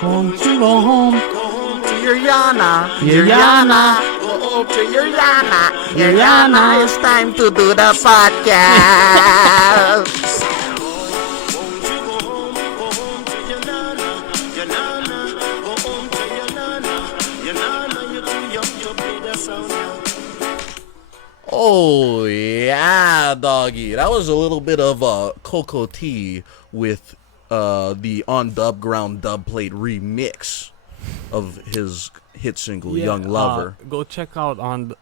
Won't you go home? Go home to your Yannnah. Your Yannnah. Go home to your Yannnah. Your Yannnah. It's time to do the podcast. Oh, yeah, doggy. That was a little bit of Cocoa Tea with the On Dub Ground Dub Plate remix of his hit single, Young Lover. Go check out on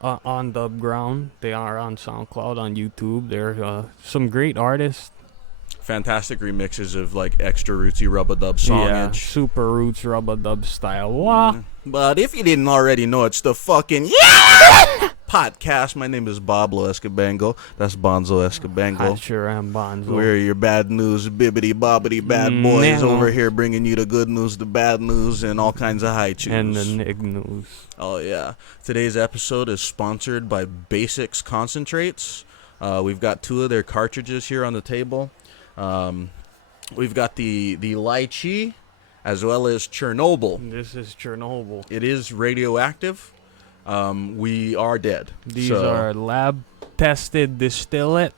Dub Ground. They are on SoundCloud, on YouTube. They're some great artists. Fantastic remixes of like extra rootsy rub-a-dub songage. Yeah, super roots rub-a-dub style. Wah. But if you didn't already know, it's the fucking podcast. My name is Pablo Escobango. That's Bonzo Escobango. I sure am Bonzo. We're your bad news, bibbity bobbity bad boys over here bringing you the good news, the bad news, and all kinds of high tunes. And the nig news. Oh, yeah. Today's episode is sponsored by Basics Concentrates. We've got two of their cartridges here on the table. We've got the lychee as well as Chernobyl. This is Chernobyl. It is radioactive. We are dead. These are lab-tested distillate,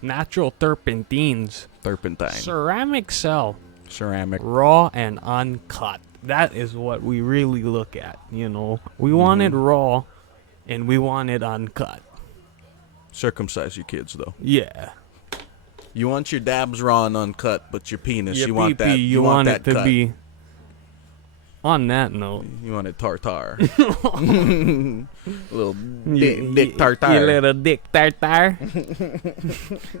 natural turpentines. Turpentine. Ceramic cell. Ceramic. Raw and uncut. That is what we really look at, you know. We want it raw, and we want it uncut. Circumcise your kids, though. Yeah. You want your dabs raw and uncut, but your penis, Your you want pee-pee, that. you want that it to cut. be. On that note, You want it tartar. Little dick tartar. You little dick tartar.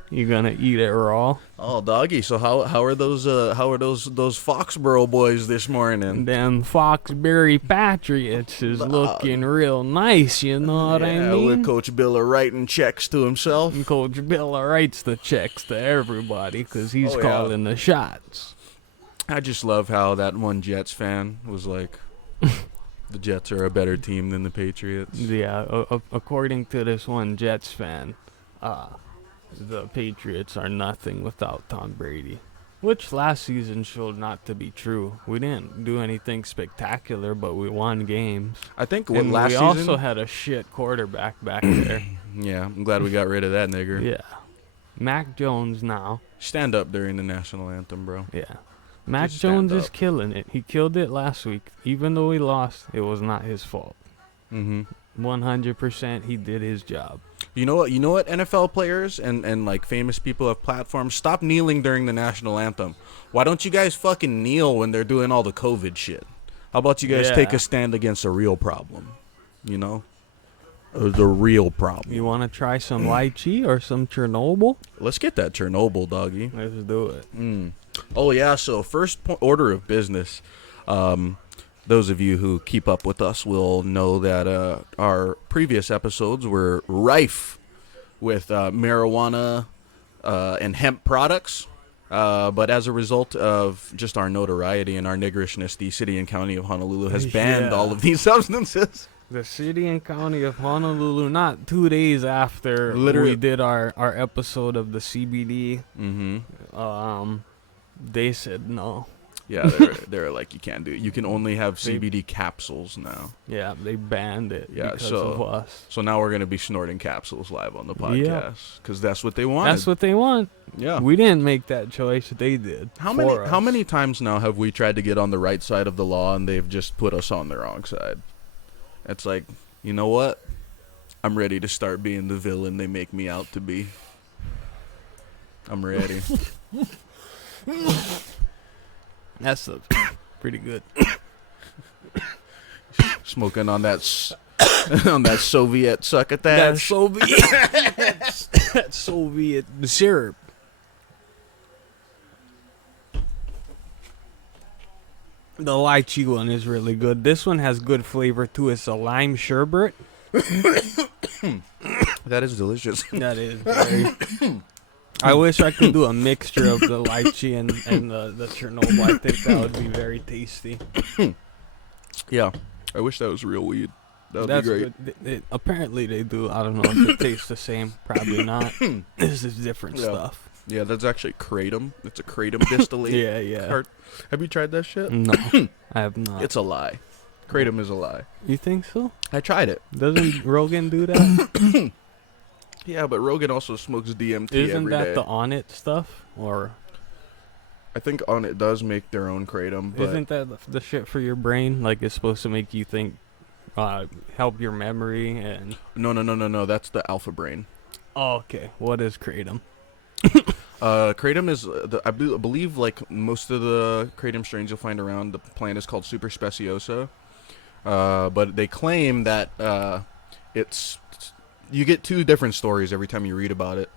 You gonna eat it raw? Oh, doggy. So how are those Foxborough boys this morning? Them Foxbury Patriots is looking real nice. You know what I mean? With Coach Billa writing checks to himself. And Coach Billa writes the checks to everybody because he's calling the shots. I just love how that one Jets fan was like, the Jets are a better team than the Patriots. Yeah, according to this one Jets fan, the Patriots are nothing without Tom Brady. Which last season showed not to be true. We didn't do anything spectacular, but we won games. I think And last we season. also had a shit quarterback back there. Yeah, I'm glad we got rid of that nigger. Yeah. Mac Jones now. Stand up during the national anthem, bro. Yeah. Mac Just stand Jones is up. killing it. He killed it last week. Even though he lost, it was not his fault. 100% he did his job. You know what? NFL players and like famous people have platforms. Stop kneeling during the national anthem. Why don't you guys fucking kneel when they're doing all the COVID shit? How about you guys take a stand against a real problem? You know, the real problem. You want to try some lychee or some Chernobyl? Let's get that Chernobyl, doggy. Let's do it. Oh yeah. So first order of business. Those of you who keep up with us will know that our previous episodes were rife with marijuana and hemp products. But as a result of just our notoriety and our niggerishness, the city and county of Honolulu has banned all of these substances. The city and county of Honolulu, not 2 days after Literally. we did our episode of the CBD, they said no. Yeah, they're like, you can't do it. You can only have CBD capsules now. Yeah, they banned it because of us. So now we're going to be snorting capsules live on the podcast because that's what they wanted. That's what they want. Yeah. We didn't make that choice. They did. How many times now have we tried to get on the right side of the law and they've just put us on the wrong side? It's like, you know what? I'm ready to start being the villain they make me out to be. I'm ready. That's pretty good. Smoking on that on that Soviet succotash. That Soviet syrup. The lychee one is really good. This one has good flavor too. It's a lime sherbet. That is delicious. That is very. I wish I could do a mixture of the lychee and the Chernobyl. I think that would be very tasty. Yeah, I wish that was real weed. That would be great. Apparently they do. I don't know if it tastes the same. Probably not. This is different stuff. Yeah, that's actually kratom. It's a kratom distillate. Yeah. Have you tried that shit? No, I have not. It's a lie. Kratom is a lie. You think so? I tried it. Doesn't Rogan do that? Yeah, but Rogan also smokes DMT Isn't every that day. the On It stuff? Or I think On It does make their own kratom, but isn't that the shit for your brain? Like, it's supposed to make you think, help your memory and... no. That's the Alpha Brain. Oh, okay. What is kratom? Kratom is, I believe, like most of the kratom strains you'll find around, the plant is called Super Speciosa. But they claim that it's... You get two different stories every time you read about it.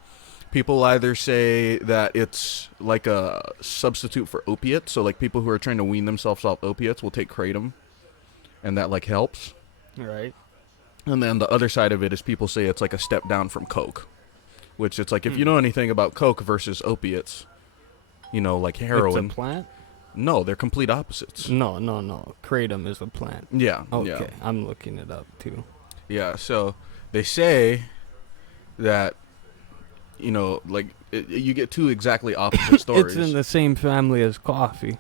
People either say that it's like a substitute for opiates, so like people who are trying to wean themselves off opiates will take kratom, and that like helps. Right. And then the other side of it is people say it's like a step down from coke, which it's like if you know anything about coke versus opiates, you know, like heroin. It's a plant? No, they're complete opposites. No. Kratom is a plant. Yeah. Okay, Yeah. I'm looking it up too. Yeah. So they say that, you know, like you get two exactly opposite stories. It's in the same family as coffee.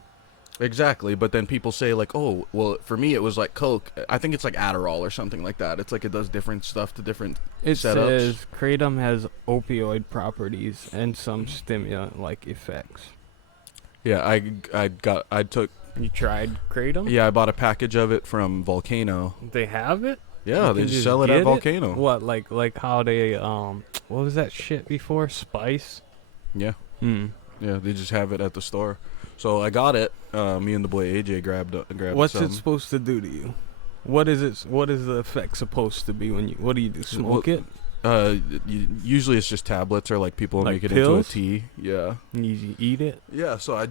Exactly, but then people say like, oh, well, for me it was like coke. I think it's like Adderall or something like that. It's like it does different stuff to different It setups. says kratom has opioid properties and some stimulant-like effects. Yeah, I took. You tried kratom? Yeah, I bought a package of it from Volcano. They have it? Yeah, You they can just sell it get at Volcano. What, like how they what was that shit before? Spice? Yeah, Hmm. yeah, they just have it at the store. So I got it. Me and the boy AJ grabbed What's some. it supposed to do to you? What is it? What is the effect supposed to be when you? What do you do? Smoke it? Usually it's just tablets or like people Like make it pills? into a tea. Yeah. You eat it? Yeah, so I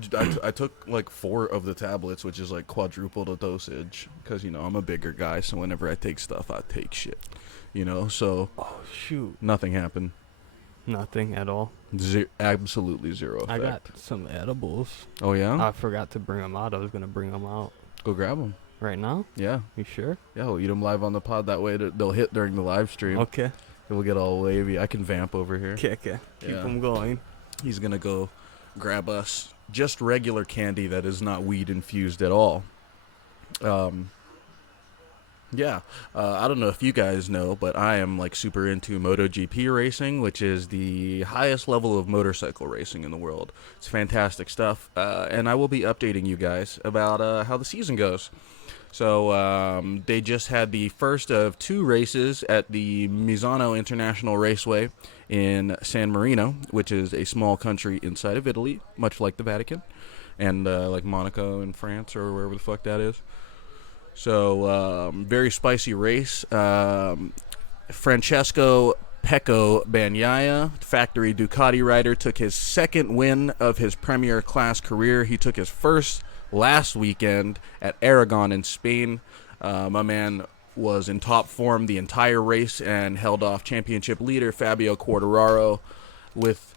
took like 4 of the tablets, which is like quadruple the dosage, because, you know, I'm a bigger guy, so whenever I take stuff, I take shit, you know, so Oh shoot! nothing happened. Nothing at all. Absolutely zero effect. I got some edibles. Oh, yeah? I forgot to bring them out. I was gonna bring them out Go grab them. right now. Yeah. You sure? Yeah, we'll eat them live on the pod. That way they'll hit during the live stream. Okay. We'll get all wavy. I can vamp over here. Okay. Keep Yeah. them going. He's going to go grab us just regular candy that is not weed infused at all. Yeah, I don't know if you guys know, but I am like super into MotoGP racing, which is the highest level of motorcycle racing in the world. It's fantastic stuff, and I will be updating you guys about how the season goes. So they just had the first of 2 races at the Misano International Raceway in San Marino, which is a small country inside of Italy, much like the Vatican, and like Monaco in France or wherever the fuck that is. So, very spicy race. Francesco Pecco Bagnaia, factory Ducati rider, took his 2nd win of his Premier Class career. He took his first last weekend at Aragon in Spain. My man was in top form the entire race and held off championship leader Fabio Quartararo with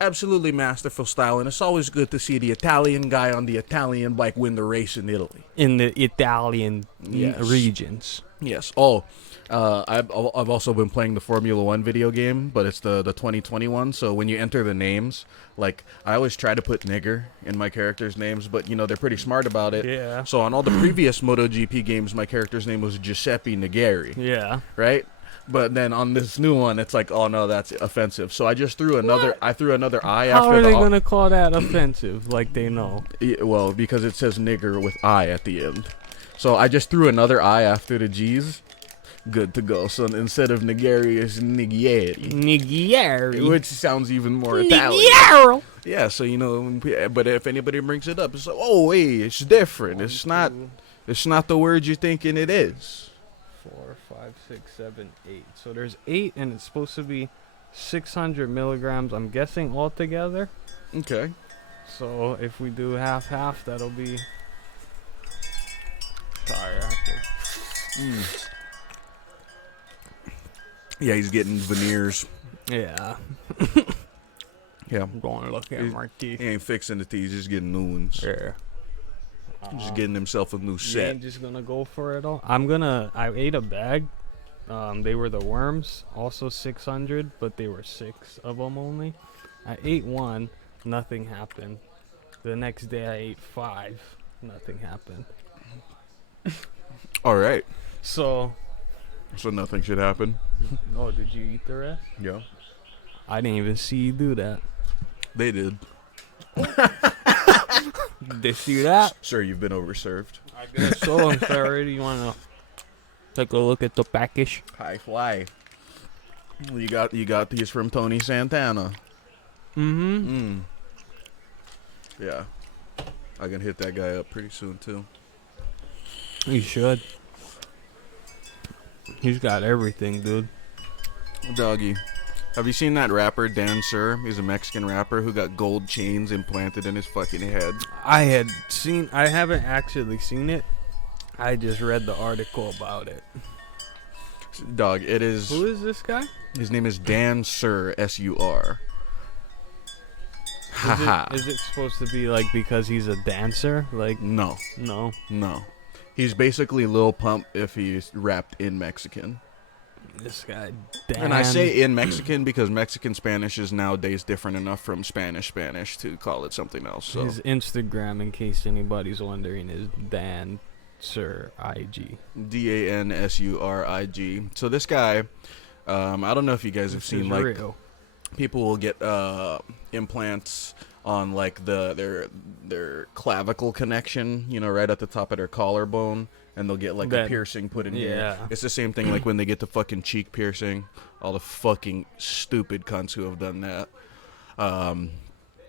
absolutely masterful style, and it's always good to see the Italian guy on the Italian bike win the race in Italy. In the Italian Yes. regions. Yes. Oh, I've also been playing the Formula 1 video game, but it's the 2021. So when you enter the names, like, I always try to put nigger in my characters' names, but, you know, they're pretty smart about it. Yeah. So on all the previous MotoGP games, my character's name was Giuseppe Nigeri, Yeah. right? But then on this new one, it's like, oh no, that's offensive. So I just threw another. I threw another I How after are the. they gonna call that offensive? Like they know. Well, because it says nigger with I at the end. So I just threw another I after the G's. Good to go. So instead of Nigeri, it's Nigieri. Nigieri. Which sounds even more Italian. Nigiero. Yeah, so, you know, but if anybody brings it up, it's like, oh, wait, it's different. It's not the word you're thinking it is. 4, 5, 6, 7, 8. So there's 8, and it's supposed to be 600 milligrams. I'm guessing altogether. Okay. So if we do half, that'll be. Sorry, I have to. Yeah, he's getting veneers. Yeah. Yeah. I'm going to look at my teeth. He ain't fixing the teeth, he's getting new ones. Yeah. Just getting himself a new You set. ain't just gonna go for it all. I ate a bag. They were the worms, also 600, but they were 6 of them only. I ate one, nothing happened. The next day I ate 5, nothing happened. All right. So Nothing should happen. oh, did you eat the rest? Yeah. I didn't even see you do that. They did. Did you see that? Sir, you've been overserved. I guess so. I'm sorry. You want to take a look at the package? High fly. You got these from Tony Santana. Mm-hmm. Yeah. I can hit that guy up pretty soon too. You should. He's got everything, dude. Doggy. Have you seen that rapper, Dan Sur? He's a Mexican rapper who got gold chains implanted in his fucking head. I haven't actually seen it. I just read the article about it. Dog, it is... Who is this guy? His name is Dan Sur, S-U-R. Haha. Is it supposed to be like because he's a dancer? Like, No. no. He's basically Lil Pump if he's rapped in Mexican. This guy, Dan. And I say in Mexican because Mexican Spanish is nowadays different enough from Spanish to call it something else. So His Instagram, in case anybody's wondering, is Dan Sur IG. DANSURIG. So this guy, I don't know if you guys have This seen is like real. people will get implants on like their clavicle connection, you know, right at the top of their collarbone, and they'll get like a piercing put in here. Yeah. It's the same thing like when they get the fucking cheek piercing. All the fucking stupid cunts who have done that.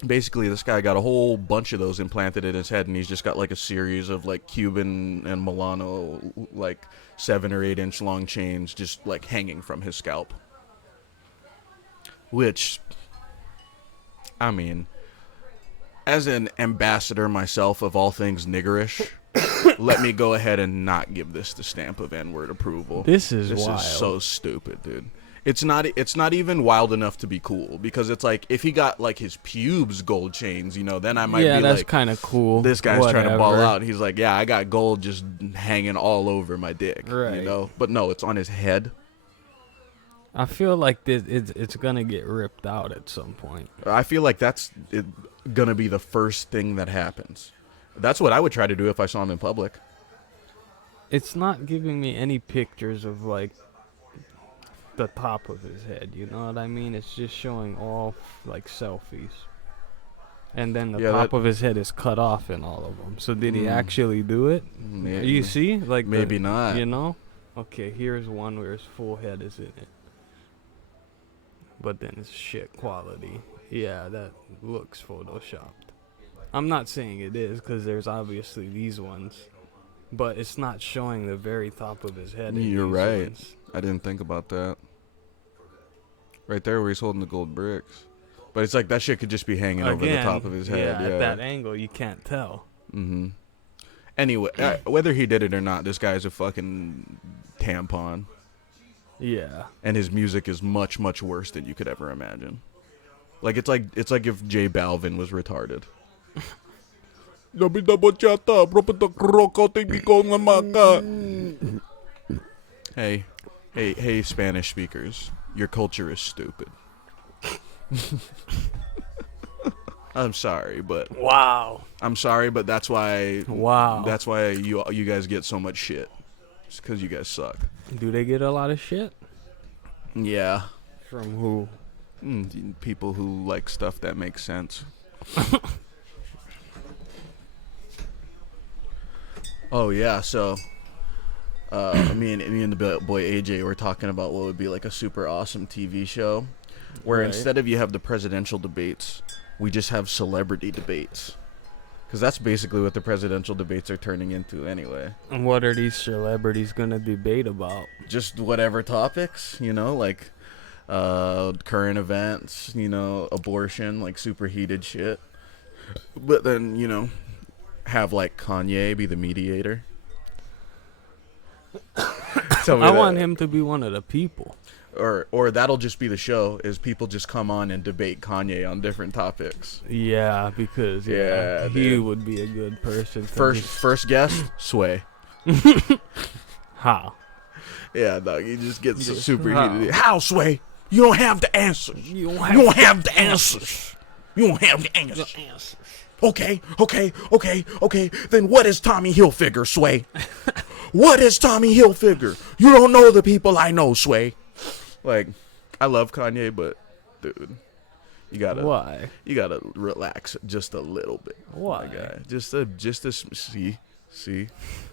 Basically, this guy got a whole bunch of those implanted in his head, and he's just got like a series of like Cuban and Milano like 7 or 8 inch long chains just like hanging from his scalp. Which, I mean, as an ambassador myself of all things niggerish, let me go ahead and not give this the stamp of N-word approval. This is wild. Is so stupid, dude. It's not even wild enough to be cool, because it's like if he got like his pubes gold chains, you know, then I might be that's like, kind of cool. this guy's trying to ball Whatever. out. He's like, yeah, I got gold just hanging all over my dick, Right. you know. But no, it's on his head. I feel like it's gonna get ripped out at some point. I feel like that's gonna be the first thing that happens. That's what I would try to do if I saw him in public. It's not giving me any pictures of like the top of his head, you know what I mean? It's just showing all like selfies. And then the top of his head is cut off in all of them. So did he actually do it? Maybe. You see? Like Maybe not. You know? Okay, here's one where his full head is in it. But then it's shit quality. Yeah, that looks photoshopped. I'm not saying it is, because there's obviously these ones. But it's not showing the very top of his head. You're these right. ones. I didn't think about that. Right there where he's holding the gold bricks. But it's like that shit could just be hanging over the top of his head. Yeah, at that angle, you can't tell. Mm-hmm. Anyway, whether he did it or not, this guy's a fucking tampon. Yeah. And his music is much, much worse than you could ever imagine. Like it's like if J Balvin was retarded. Hey, Spanish speakers, your culture is stupid. I'm sorry, but Wow. I'm sorry, but that's why. Wow. That's why you guys get so much shit. It's because you guys suck. Do they get a lot of shit? Yeah. From who? People who like stuff that makes sense. Oh yeah, so me and the boy AJ were talking about what would be like a super awesome TV show, where Right. instead of you have the presidential debates, we just have celebrity debates, because that's basically what the presidential debates are turning into anyway. And what are these celebrities gonna debate about? Just whatever topics, you know, like current events, you know, abortion, like super heated shit. But then, you know, have like Kanye be the mediator. I want him to be one of the people. Or that'll just be the show, is people just come on and debate Kanye on different topics. Yeah, because Yeah, he dude. would be a good person. First guest, Sway. How? Yeah, dog, he just gets Just super how? heated. How, Sway? You don't have the answers. You don't have the answers. You don't have the answers. Okay. Then what is Tommy Hilfiger, Sway? What is Tommy Hilfiger? You don't know the people I know, Sway. Like, I love Kanye, but dude, you gotta Why? You gotta relax just a little bit. Why? My guy. Just a see.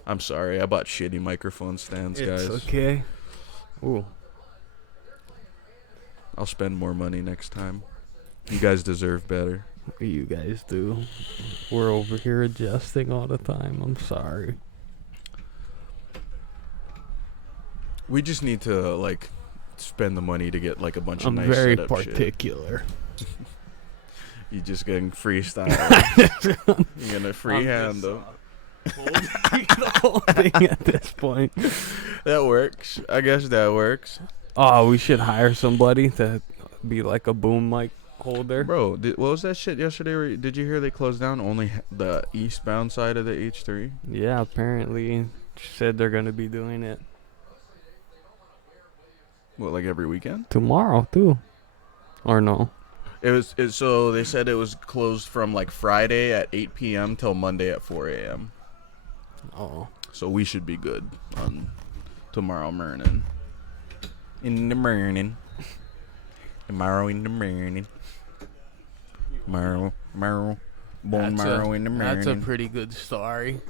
I'm sorry. I bought shitty microphone stands, guys. It's okay. Ooh. I'll spend more money next time. You guys deserve better. You guys do. We're over here adjusting all the time. I'm sorry. We just need to like spend the money to get like a bunch of I'm nice very setup particular. You just getting freestyle. You're gonna freehand them. The whole thing at this point. That works. I guess that works. Oh, we should hire somebody to be like a boom mic holder. Bro, what was that shit yesterday? Did you hear they closed down only the eastbound side of the H3? Yeah, apparently said they're gonna be doing it What, like every weekend? tomorrow too, or no? So they said it was closed from like Friday at 8 p.m. till Monday at 4 a.m. Oh, So we should be good on tomorrow morning. In the morning. Tomorrow in the morning. Tomorrow. Bone marrow in the morning. that's a pretty good story.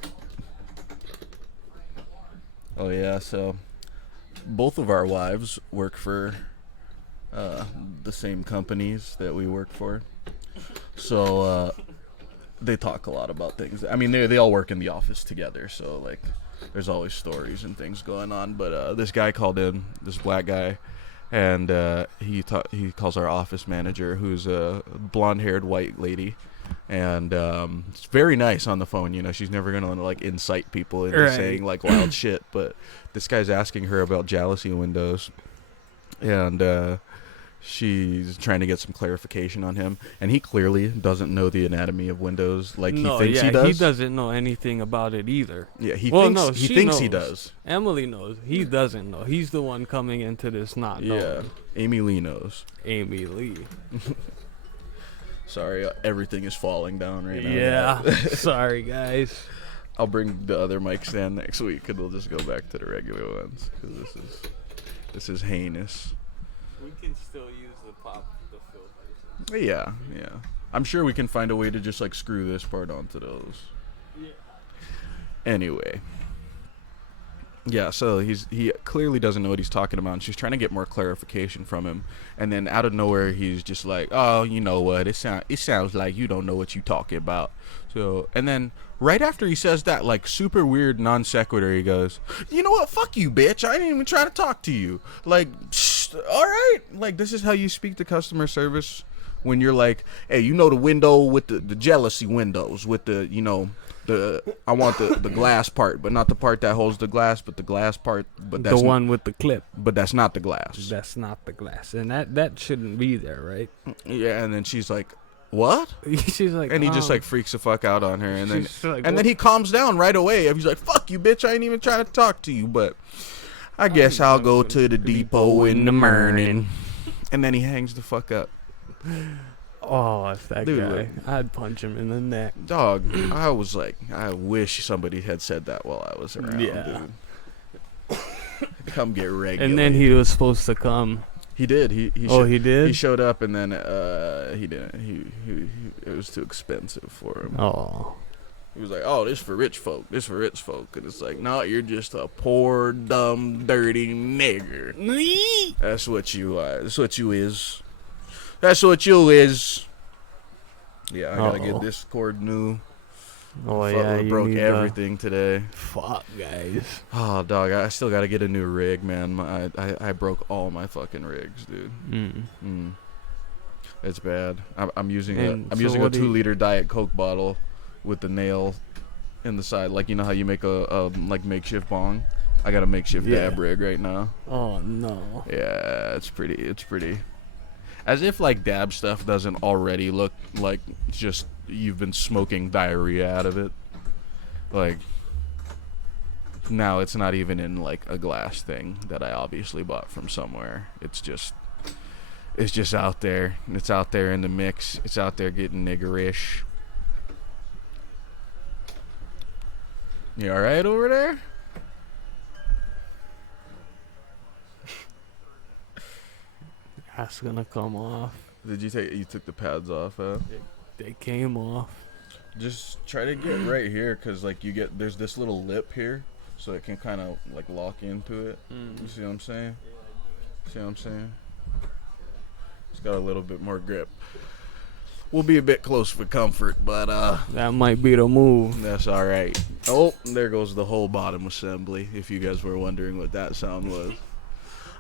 Oh yeah, so both of our wives work for the same companies that we work for. So they talk a lot about things. I mean, they all work in the office together, so like there's always stories and things going on. But this guy called in, this black guy, and he calls our office manager, who's a blonde-haired white lady, and it's very nice on the phone. You know, she's never gonna like incite people into saying like wild shit. But this guy's asking her about jealousy windows, and she's trying to get some clarification on him, and he clearly doesn't know the anatomy of windows like he thinks he does. He doesn't know anything about it either. Yeah, he thinks he does. Emily knows. He doesn't know. He's the one coming into this not knowing. Yeah, Amy Lee knows. Amy Lee. Sorry, everything is falling down right now. Yeah. Sorry, guys. I'll bring the other mic stand next week, and we'll just go back to the regular ones, because this is heinous. We can still use the filters. Yeah. I'm sure we can find a way to just like screw this part onto those. Yeah. Anyway. Yeah, so he clearly doesn't know what he's talking about, and she's trying to get more clarification from him. And then out of nowhere, he's just like, "Oh, you know what? It sounds like you don't know what you talking about." So, and then right after he says that, like super weird non sequitur, he goes, "You know what? Fuck you, bitch! I didn't even try to talk to you." Like, all right, like this is how you speak to customer service when you're like, "Hey, you know the window with the jealousy windows with the, you know." I want the glass part, but not the part that holds the glass, but the glass part. But that's the one with the clip. But that's not the glass. That's not the glass, and that shouldn't be there, right? Yeah, and then she's like, "What?" She's like, and he just like freaks the fuck out on her, and then like, then he calms down right away. He's like, "Fuck you, bitch! I ain't even trying to talk to you, but I guess I'll go to the depot in the morning." And then he hangs the fuck up. Oh, if that Dude, guy, I'd punch him in the neck. Dog, I was like, I wish somebody had said that while I was around, dude. Come get regulated. And then he was supposed to come. He did. He did? He showed up, and then he didn't. He it was too expensive for him. Oh. He was like, "Oh, this for rich folk. This for rich folk." And it's like, "No, you're just a poor, dumb, dirty nigger. That's what you are. That's what you is. That's what you is." Yeah, I gotta get this cord new. Oh yeah, you broke everything today. Fuck, guys. Oh, dog, I still gotta get a new rig, man. I broke all my fucking rigs, dude. It's bad. I'm using a 2-liter Diet Coke bottle with the nail in the side, like you know how you make a like makeshift bong. I got a makeshift dab rig right now. Oh no. Yeah, it's pretty. As if like dab stuff doesn't already look like just you've been smoking diarrhea out of it. Like now it's not even in like a glass thing that I obviously bought from somewhere. It's just It's just out there. It's out there in the mix. It's out there getting niggerish. You all right over there? That's gonna come off. You took the pads off, huh? They came off. Just try to get right here, cause like there's this little lip here, so it can kind of like lock into it. You see what I'm saying? It's got a little bit more grip. We'll be a bit close for comfort, but That might be the move. that's all right. Oh, there goes the whole bottom assembly. If you guys were wondering what that sound was.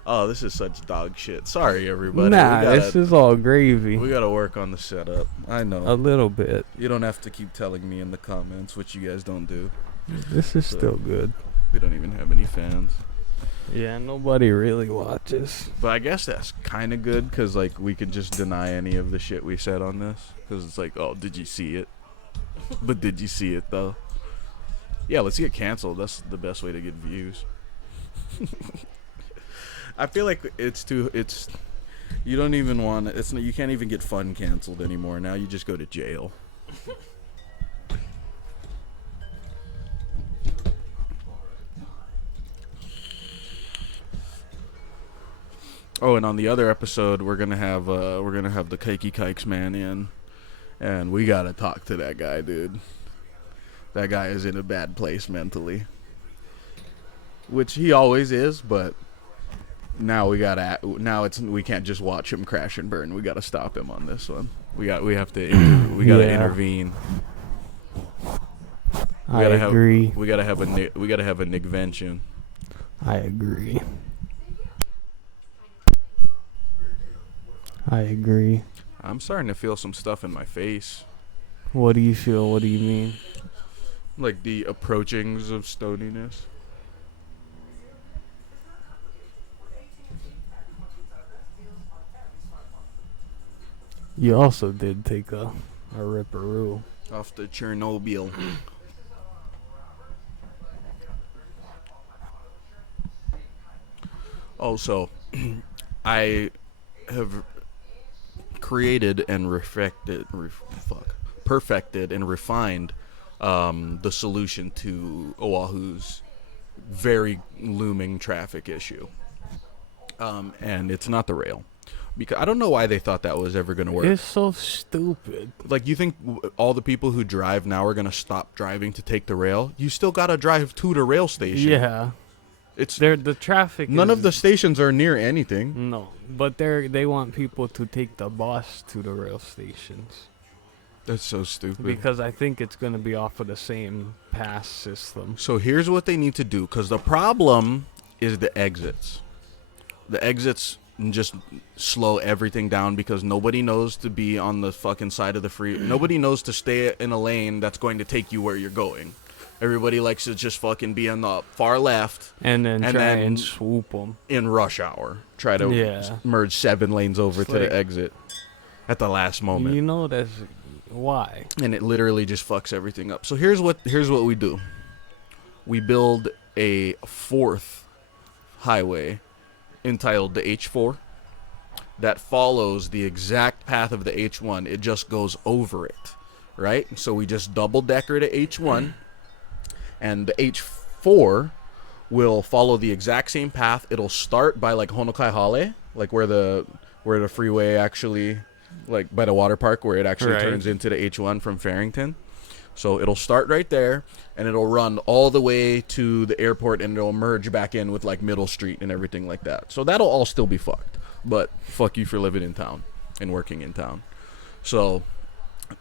Oh, this is such dog shit. Sorry, everybody. This is all gravy. We gotta work on the setup. I know. A little bit. You don't have to keep telling me in the comments, which you guys don't do. This is still good. We don't even have any fans. Yeah, nobody really watches. But I guess that's kind of good, because like we can just deny any of the shit we said on this, because it's like, oh, did you see it? But did you see it though? Yeah, let's get canceled. That's the best way to get views. I feel like you don't even want it. You can't even get fun canceled anymore. Now you just go to jail. Oh, and on the other episode, we're gonna have the Kikey Kikes man in, and we gotta talk to that guy, dude. That guy is in a bad place mentally, which he always is, but now we can't just watch him crash and burn. We gotta stop him on this one. We gotta intervene. I agree. We gotta have a Nickvention. I agree. I agree. I'm starting to feel some stuff in my face. What do you feel? What do you mean? Like the approachings of stoniness. You also did take a ripperoo. Off the Chernobyl. Also, I have created and perfected and refined the solution to Oahu's very looming traffic issue. And it's not the rail. Because I don't know why they thought that was ever going to work. It's so stupid. Like, you think all the people who drive now are going to stop driving to take the rail? You still got to drive to the rail station. Yeah. The traffic. None of the stations are near anything. No, but they want people to take the bus to the rail stations. That's so stupid. Because I think it's going to be off of the same pass system. So here's what they need to do, because the problem is the exits. The exits just slow everything down, because nobody knows to be on the fucking side of the freeway. Nobody knows to stay in a lane that's going to take you where you're going. Everybody likes to just fucking be on the far left. And then swoop them. In rush hour. Try to merge 7 lanes over to the exit at the last moment. You know that's why. And it literally just fucks everything up. So here's what we do. We build a 4th highway entitled the H4 that follows the exact path of the H1. It just goes over it, right? So we just double decker to H1, and the H4 will follow the exact same path. It'll start by like Honokai Hale, like where the freeway actually, like by the water park where it actually turns into the H1 from Farrington. So it'll start right there, and it'll run all the way to the airport, and it'll merge back in with like Middle Street and everything like that. So that'll all still be fucked, but fuck you for living in town and working in town. So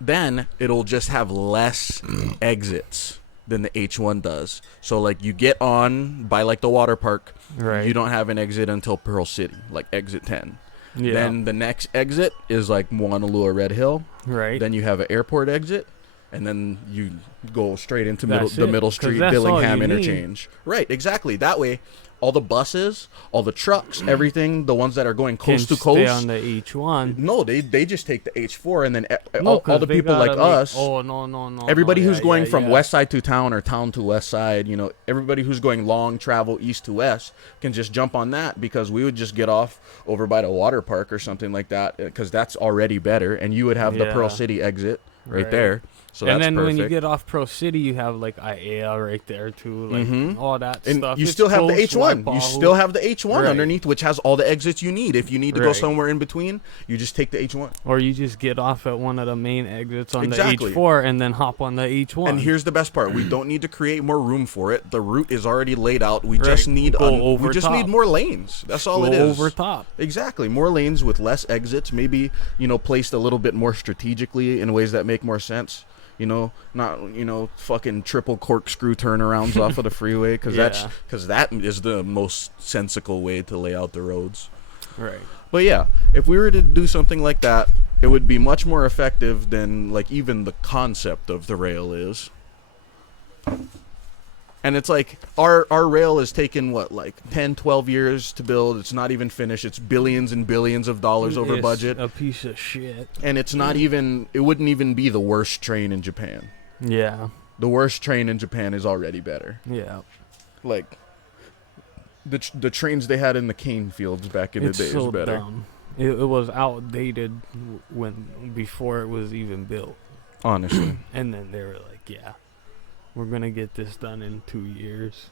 then it'll just have less exits than the H1 does. So like you get on by like the water park, you don't have an exit until Pearl City, like exit 10. Yeah. Then the next exit is like Moanalua Red Hill. Right. Then you have an airport exit. And then you go straight into the Middle Street Dillingham interchange. Right, exactly. That way, all the buses, all the trucks, everything, the ones that are going Can coast to stay coast. on the H1. No, they just take the H4, and then No, all the they people like gotta make- us. Oh no. Everybody no, who's yeah, going yeah, from yeah. west side to town or town to west side, you know, everybody who's going long travel east to west can just jump on that, because we would just get off over by the water park or something like that, because that's already better, and you would have the Pearl Yeah. City exit right Right. there. So And that's then perfect. when you get off Pro City, you have like IA right there too, like all that and stuff. you It's still have the close, H1. You Waipahu. still have the H1 Right. underneath, which has all the exits you need. If you need to go Right. somewhere in between, you just take the H1. Or you just get off at one of the main exits on Exactly. the H4 and then hop on the H1. And here's the best part: we don't need to create more room for it. The route is already laid out. We just Right. need Go we over just top. need more lanes. That's all Go it is. over top. Exactly, more lanes with less exits. Maybe, you know, placed a little bit more strategically in ways that make more sense. You know, not, you know, fucking triple corkscrew turnarounds off of the freeway, because Yeah. that is the most sensical way to lay out the roads. Right. But yeah, if we were to do something like that, it would be much more effective than like even the concept of the rail is. And it's like our rail has taken what, like 10, 12 years to build. It's not even finished. It's billions and billions of dollars over It's budget. a piece of shit. And it's not even, it wouldn't even be the worst train in Japan. Yeah. The worst train in Japan is already better. Yeah. Like the trains they had in the cane fields back in It's the day so is better. dumb. It was outdated before it was even built. Honestly. And then they were like, yeah, we're going to get this done in 2 years.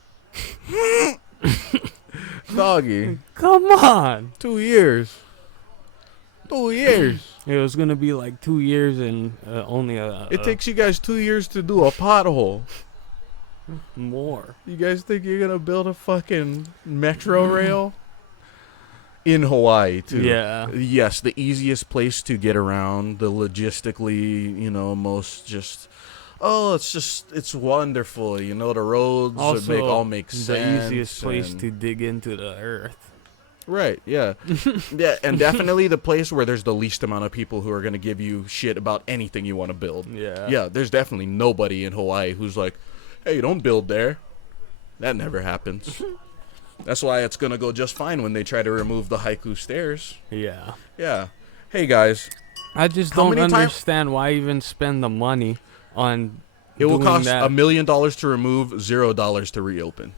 Doggy. Come on. 2 years. 2 years. It was going to be like 2 years and only It takes you guys 2 years to do a pothole. more. You guys think you're gonna build a fucking metro rail? In Hawaii, too. Yeah. Yes, the easiest place to get around, the logistically, you know, most just... Oh, it's wonderful. You know, the roads Also, all make the sense. easiest place and- to dig into the earth. Right, yeah. Yeah, and definitely the place where there's the least amount of people who are going to give you shit about anything you want to build. Yeah. Yeah, there's definitely nobody in Hawaii who's like, hey, don't build there. That never happens. That's why it's going to go just fine when they try to remove the haiku stairs. Yeah. Yeah. Hey, guys, I just How don't many times- understand why even spend the money on it will doing cost that, $1 million to remove, $0 to reopen.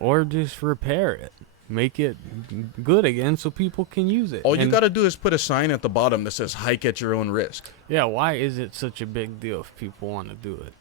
or just repair it. Make it good again so people can use it. All you And- got to do is put a sign at the bottom that says hike at your own risk. Yeah, why is it such a big deal if people want to do it?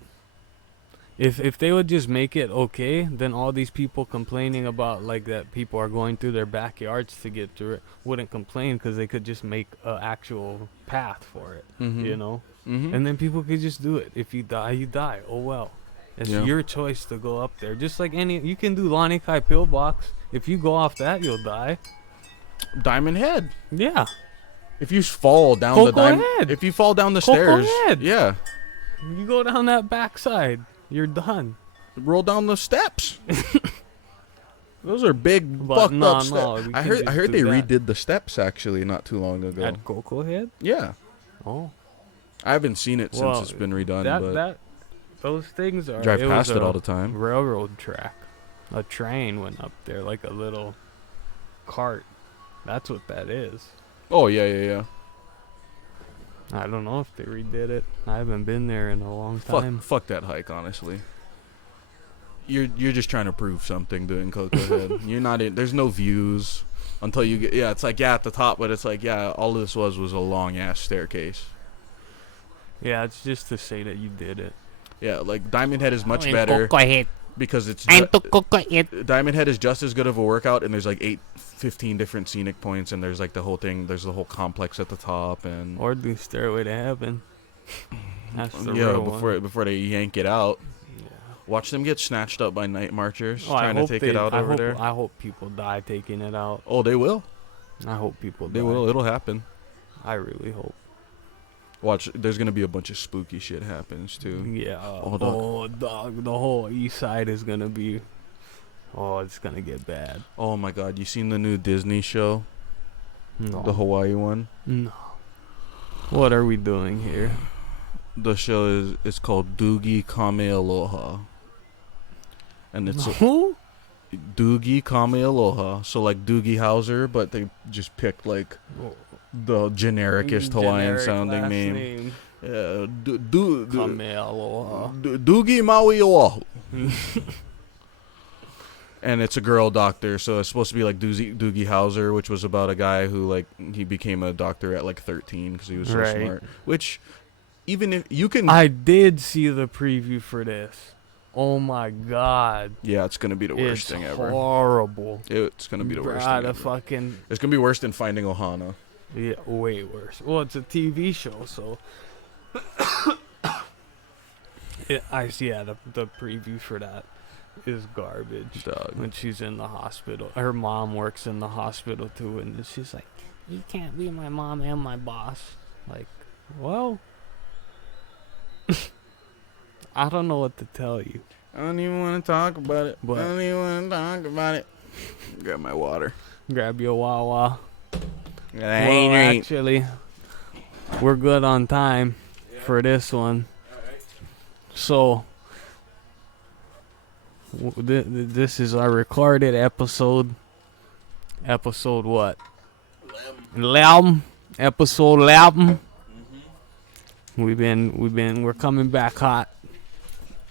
If they would just make it okay, then all these people complaining about like that people are going through their backyards to get through it wouldn't complain because they could just make an actual path for it, you know? Mm-hmm. And then people could just do it. If you die, you die. Oh well. It's Yeah. your choice to go up there. Just like you can do Lanikai Pillbox. If you go off that, you'll die. Diamond Head. Yeah. If you fall down Cocoa Head. if you fall down the Cocoa stairs, Head. yeah, You go down that backside, you're done. roll down the steps. Those are big But fucked no, up steps. no, we I can heard just they do that. redid the steps actually not too long ago. At Cocoa Head? Yeah, Oh. I haven't seen it since Well, it's been redone. but Those things are. drive it past was it all a the time. Railroad track. A train went up there like a little cart. That's what that is. Oh yeah. I don't know if they redid it. I haven't been there in a long time. Fuck that hike, honestly. You're just trying to prove something doing Cocoa Head. You're not in. There's no views until you get. Yeah, it's like at the top, but it's like all this was a long ass staircase. Yeah, it's just to say that you did it. Yeah, like Diamond Head is much better because it's Diamond Head is just as good of a workout, and there's like 15 different scenic points, and there's like the whole thing. There's the whole complex at the top, and Or do Stairway to Heaven. That's the real one. before they yank it out. Yeah. Watch them get snatched up by night marchers Oh, I trying to hope take it out over there. I hope people die taking it out. Oh, they will. I hope people die. They will. It'll happen. I really hope. Watch. There's gonna be a bunch of spooky shit happens too. Yeah. Hold on. Dog. The whole east side is gonna be. Oh, it's gonna get bad. Oh my God! You seen the new Disney show, No. the Hawaii one? No. What are we doing here? The show is called Doogie Kame Aloha, and it's Who? Doogie Kame Aloha. So like Doogie Howser, but they just picked like the genericest Hawaiian sounding name. Yeah, Doogie Maui Oahu. And it's a girl doctor, so it's supposed to be like Doogie Howser, which was about a guy who like he became a doctor at like 13 because he was so smart. Which, even if you can, I did see the preview for this. Oh my god! Yeah, it's gonna be the worst thing ever. It's horrible. It's gonna be the worst thing ever. Fucking. It's gonna be worse than Finding Ohana. Yeah, way worse. Well, it's a TV show, so. I see. Yeah, the preview for that is garbage. Dog. When she's in the hospital, her mom works in the hospital too, and she's like, "You can't be my mom and my boss." Like, well, I don't know what to tell you. I don't even want to talk about it. But I don't even want to talk about it. Grab my water. Grab your Wawa. Well, Actually, we're good on time for this one. So, this is our recorded episode. Episode what? 11. Episode 11. We're coming back hot.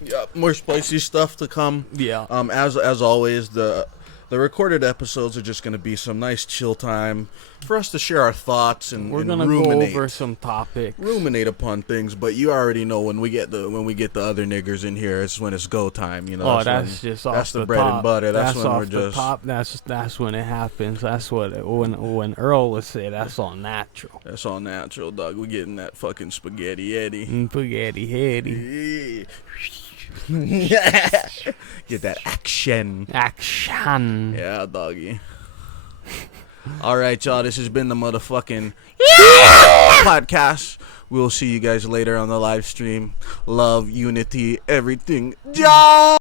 Yeah, more spicy stuff to come. Yeah. As always, the recorded episodes are just going to be some nice chill time for us to share our thoughts and we're gonna ruminate. go over some topics. Ruminate upon things, but you already know when we get the other niggers in here, it's when it's go time. You know. Oh, that's just off that's the the bread top. and butter. That's when off we're the just top. That's when it happens. That's what when Earl would say. That's all natural. That's all natural, dog. We getting that fucking spaghetti Eddie. Spaghetti heady. Get that action. Action. Yeah, doggy. All right, y'all. This has been the motherfucking podcast. We'll see you guys later on the live stream. Love, unity, everything. Ja!